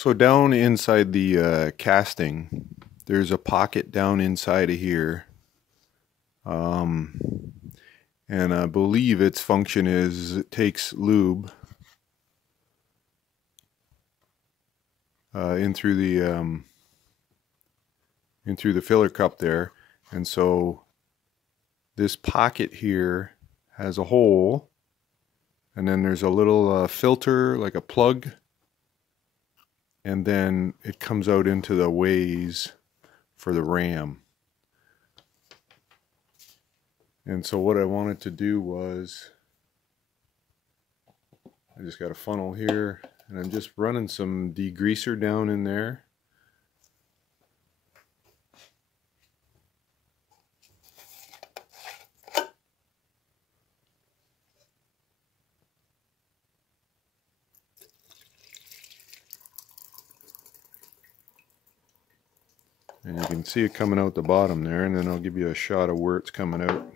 So down inside the casting, there's a pocket down inside of here. And I believe its function is it takes lube in through the filler cup there. And so this pocket here has a hole, and then there's a little filter, like a plug, and then it comes out into the ways for the ram. And so what I wanted to do was, I just got a funnel here, and I'm just running some degreaser down in there. And you can see it coming out the bottom there, and then I'll give you a shot of where it's coming out.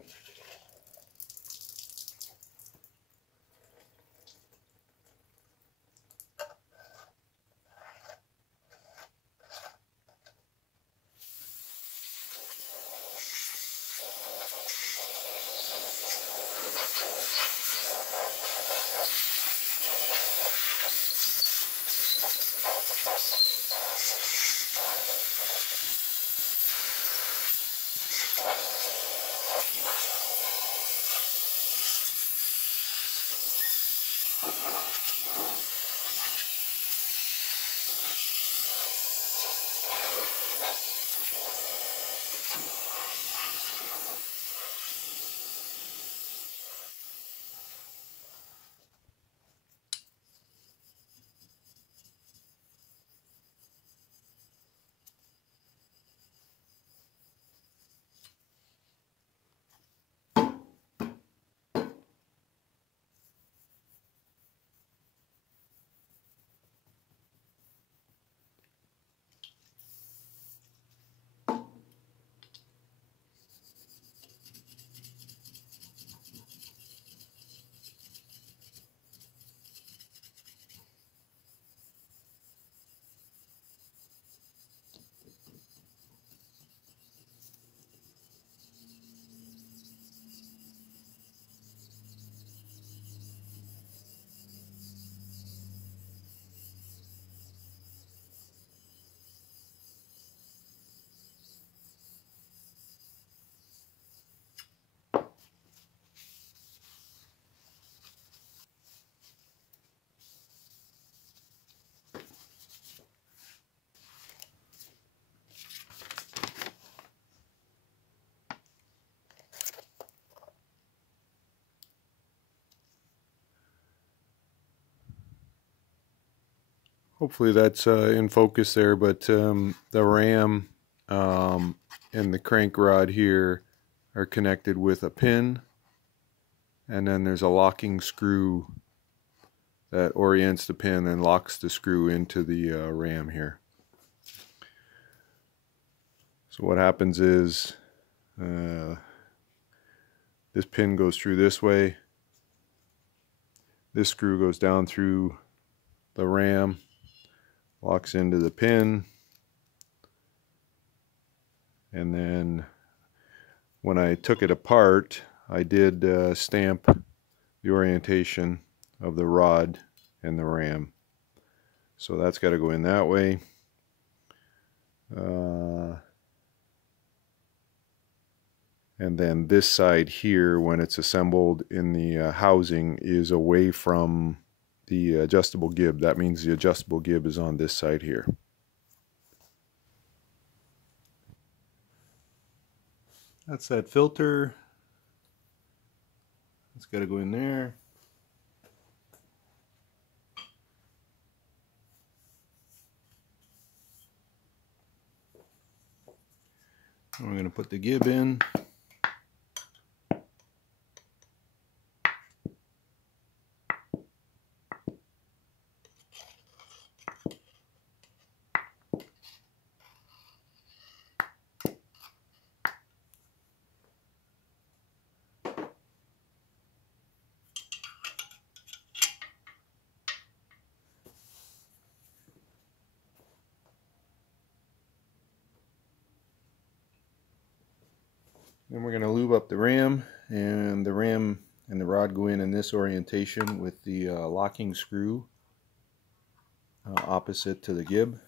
Hopefully that's in focus there, but the ram and the crank rod here are connected with a pin, and then there's a locking screw that orients the pin and locks the screw into the ram here. So what happens is this pin goes through this way, this screw goes down through the ram, locks into the pin, and then when I took it apart, I did stamp the orientation of the rod and the ram. So that's got to go in that way. And then this side here, when it's assembled in the housing, is away from the adjustable gib. That means the adjustable gib is on this side here. That's that filter. It's got to go in there. And we're going to put the gib in. Then we're going to lube up the ram, and the ram and the rod go in this orientation with the locking screw opposite to the gib.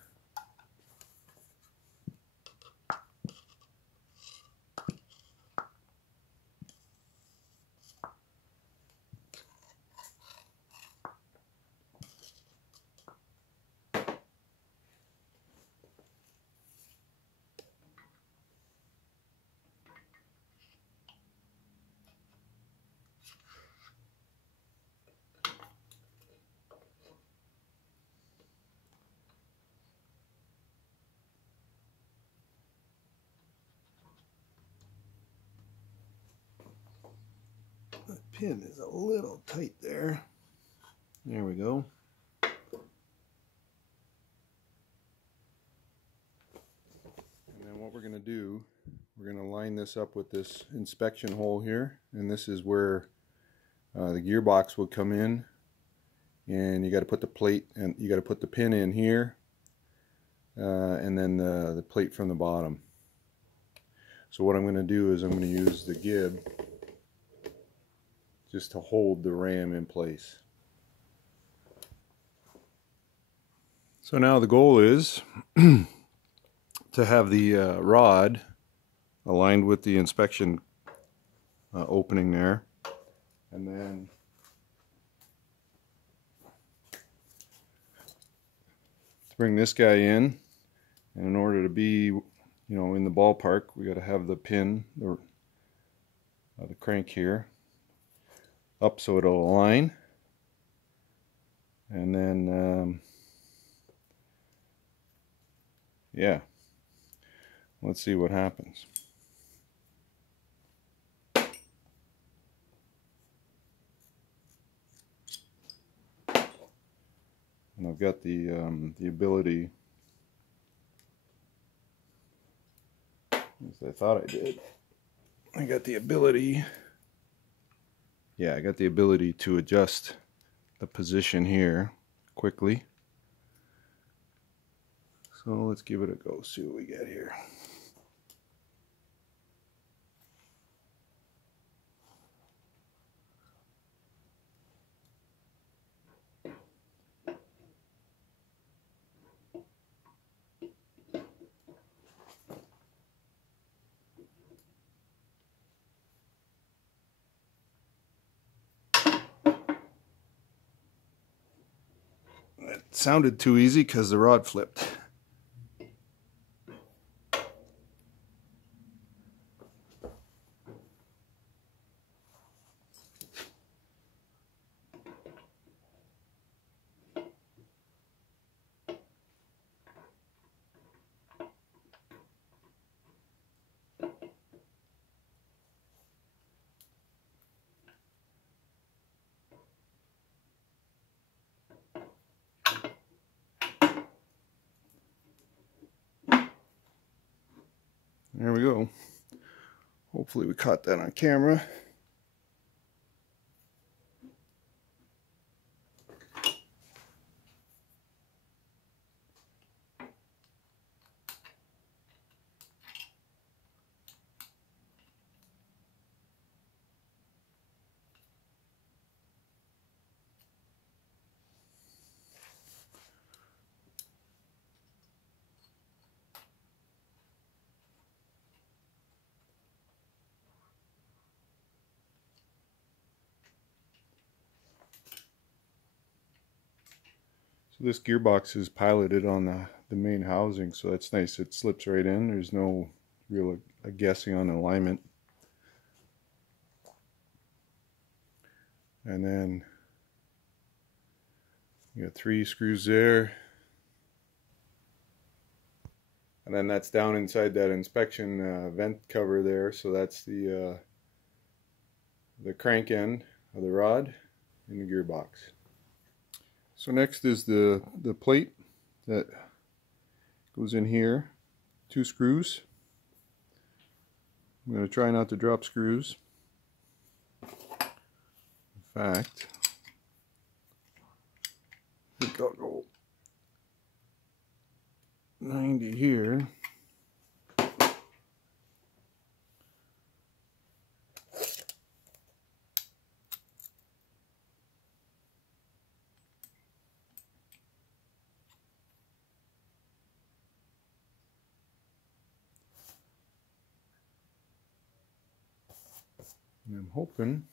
The pin is a little tight there. There we go. And then what we're going to do, we're going to line this up with this inspection hole here, and this is where the gearbox will come in, and you got to put the plate and you got to put the pin in here, and then the plate from the bottom. So what I'm going to do is I'm going to use the gib just to hold the ram in place. So now the goal is to have the rod aligned with the inspection opening there, and then to bring this guy in. And in order to be, in the ballpark, we got to have the pin, the crank here, up so it'll align, and then yeah, let's see what happens. And I've got the ability, as I thought I did. I got the ability to adjust the position here quickly. So let's give it a go, see what we get here. It sounded too easy because the rod flipped. There we go. Hopefully we caught that on camera. So this gearbox is piloted on the main housing, so that's nice. It slips right in. There's no real guessing on alignment. And then you got 3 screws there. And then that's down inside that inspection vent cover there. So that's the crank end of the rod in the gearbox. So next is the plate that goes in here. 2 screws. I'm going to try not to drop screws. In fact, I think I'll go 90 here. And I'm hoping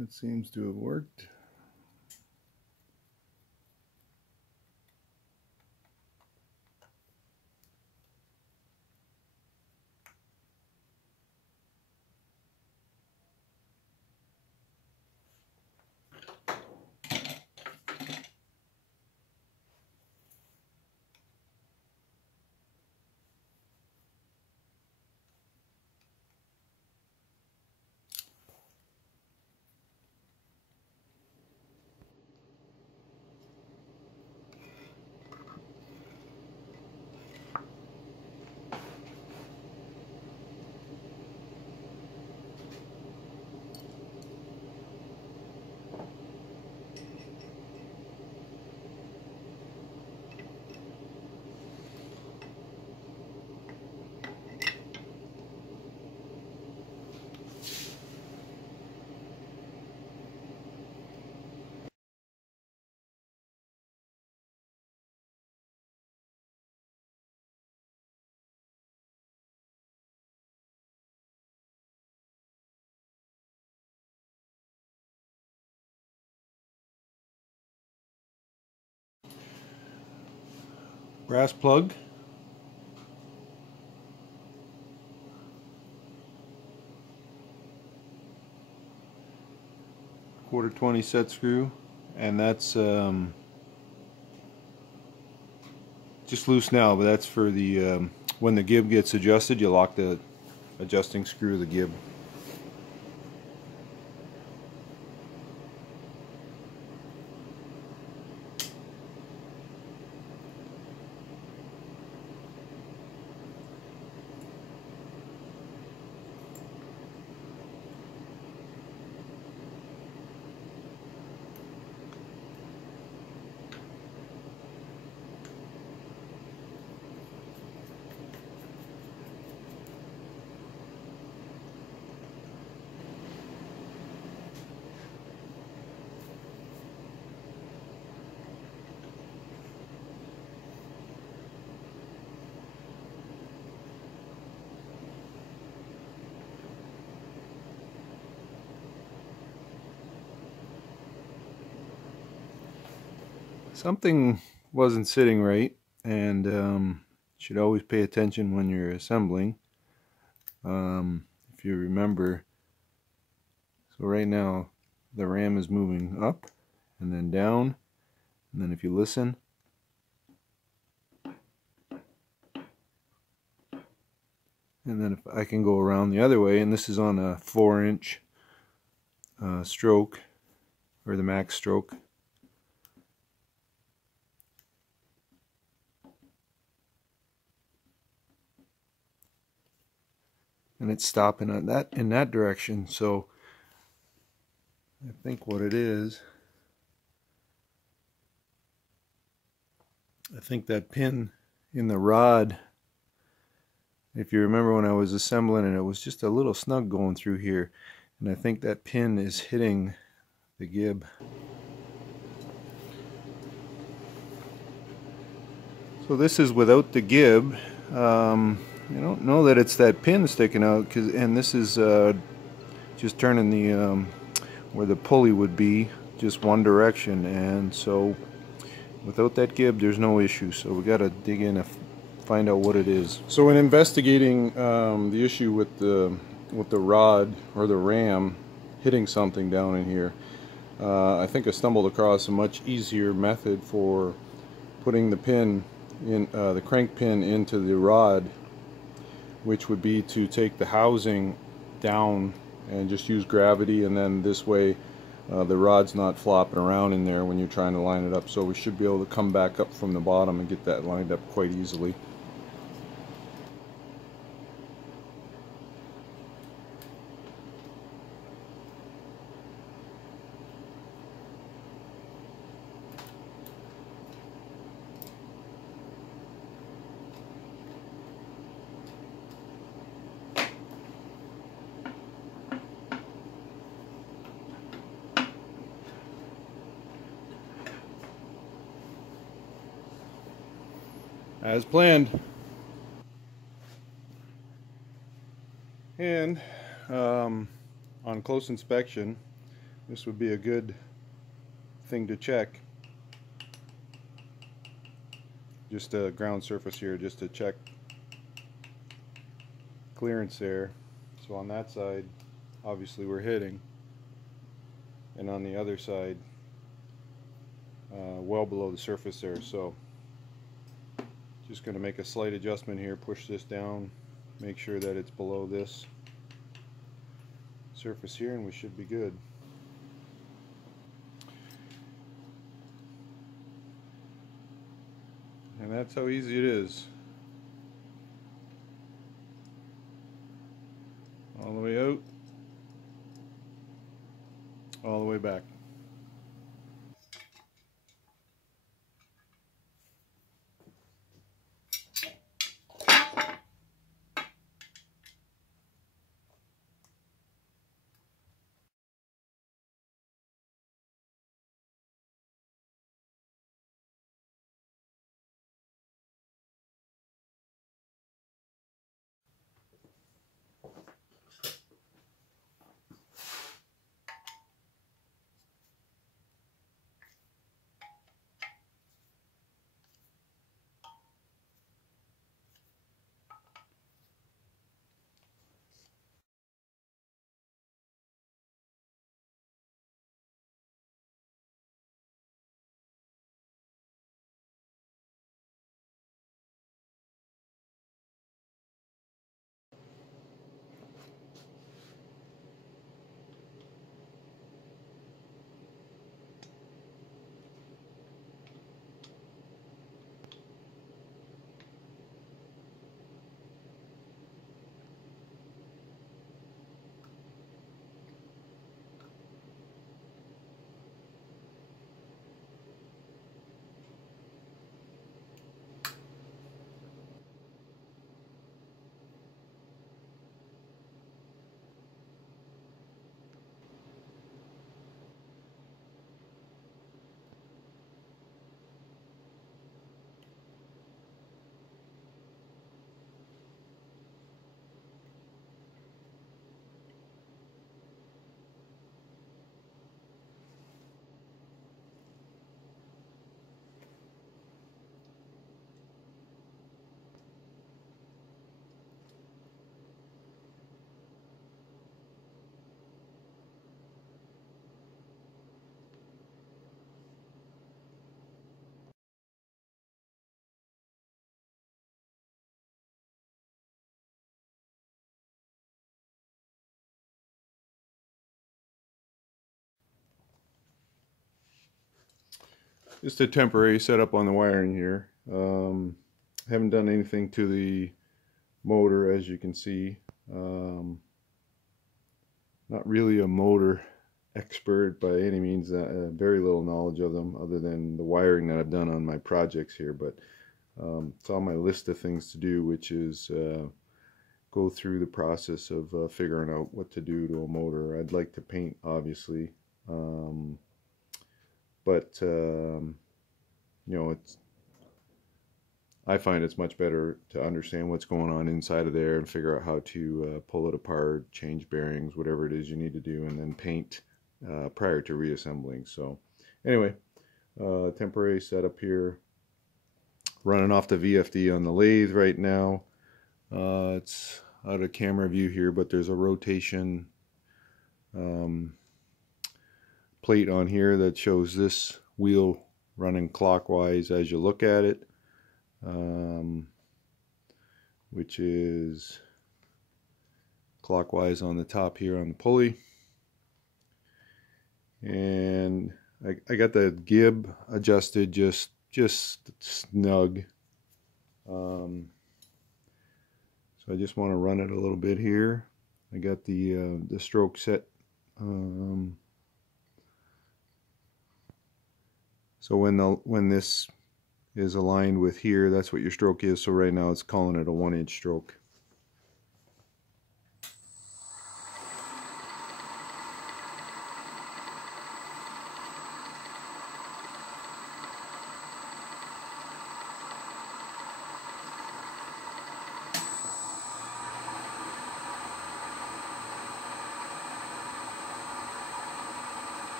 it seems to have worked. Brass plug. Quarter 20 set screw, and that's just loose now, but that's for the when the gib gets adjusted, you lock the adjusting screw of the gib. Something wasn't sitting right, and should always pay attention when you're assembling. If you remember, so right now the ram is moving up and then down, and then if you listen, and then if I can go around the other way, and this is on a 4-inch stroke, or the max stroke. And it's stopping on that in that direction, so I think what it is, I think that pin in the rod, if you remember when I was assembling it, it was just a little snug going through here, and I think that pin is hitting the gib. So this is without the gib. I don't know that it's that pin sticking out, and this is just turning the where the pulley would be, just one direction, and so without that gib there's no issue. So we got to dig in and find out what it is. So in investigating the issue with the rod or the ram hitting something down in here, I think I stumbled across a much easier method for putting the pin in the crank pin into the rod, which would be to take the housing down and just use gravity, and then this way the rod's not flopping around in there when you're trying to line it up. So we should be able to come back up from the bottom and get that lined up quite easily. As planned. And on close inspection, this would be a good thing to check. Just a ground surface here, just to check clearance there. So on that side, obviously we're hitting, and on the other side, well below the surface there. So just going to make a slight adjustment here, push this down, make sure that it's below this surface here, and we should be good. And that's how easy it is. All the way out, all the way back. Just a temporary setup on the wiring here. Haven't done anything to the motor, as you can see. Not really a motor expert by any means. Very little knowledge of them other than the wiring that I've done on my projects here, but it's on my list of things to do, which is go through the process of figuring out what to do to a motor. I'd like to paint, obviously, but you know, I find it's much better to understand what's going on inside of there and figure out how to pull it apart, change bearings, whatever it is you need to do, and then paint prior to reassembling. So anyway, temporary setup here, running off the VFD on the lathe right now. It's out of camera view here, but there's a rotation plate on here that shows this wheel running clockwise as you look at it. which is clockwise on the top here on the pulley. And I got the gib adjusted just snug. So I just want to run it a little bit here. I got the stroke set. So when this is aligned with here, that's what your stroke is. So right now it's calling it a 1-inch stroke.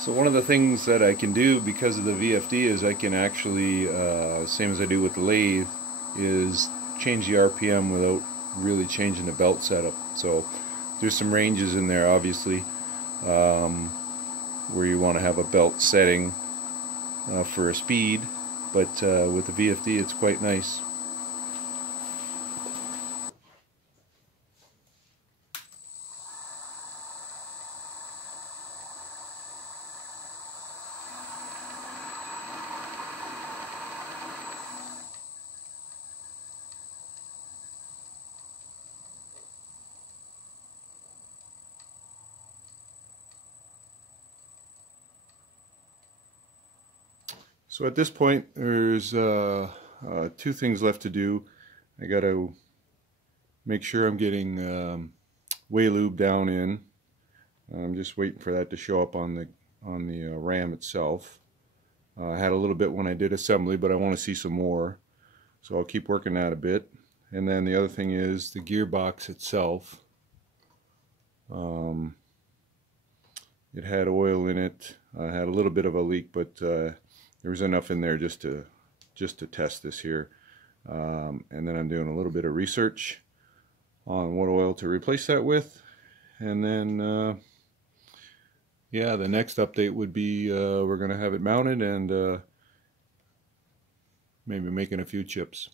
So one of the things that I can do because of the VFD is I can actually, same as I do with the lathe, is change the RPM without really changing the belt setup. So there's some ranges in there, obviously, where you want to have a belt setting for a speed, but with the VFD it's quite nice. So at this point, there's 2 things left to do. I got to make sure I'm getting way lube down in. I'm just waiting for that to show up on the ram itself. I had a little bit when I did assembly, but I want to see some more. So I'll keep working that a bit. And then the other thing is the gearbox itself. It had oil in it. I had a little bit of a leak, but there was enough in there just to test this here. And then I'm doing a little bit of research on what oil to replace that with. And then yeah, the next update would be we're going to have it mounted and maybe making a few chips.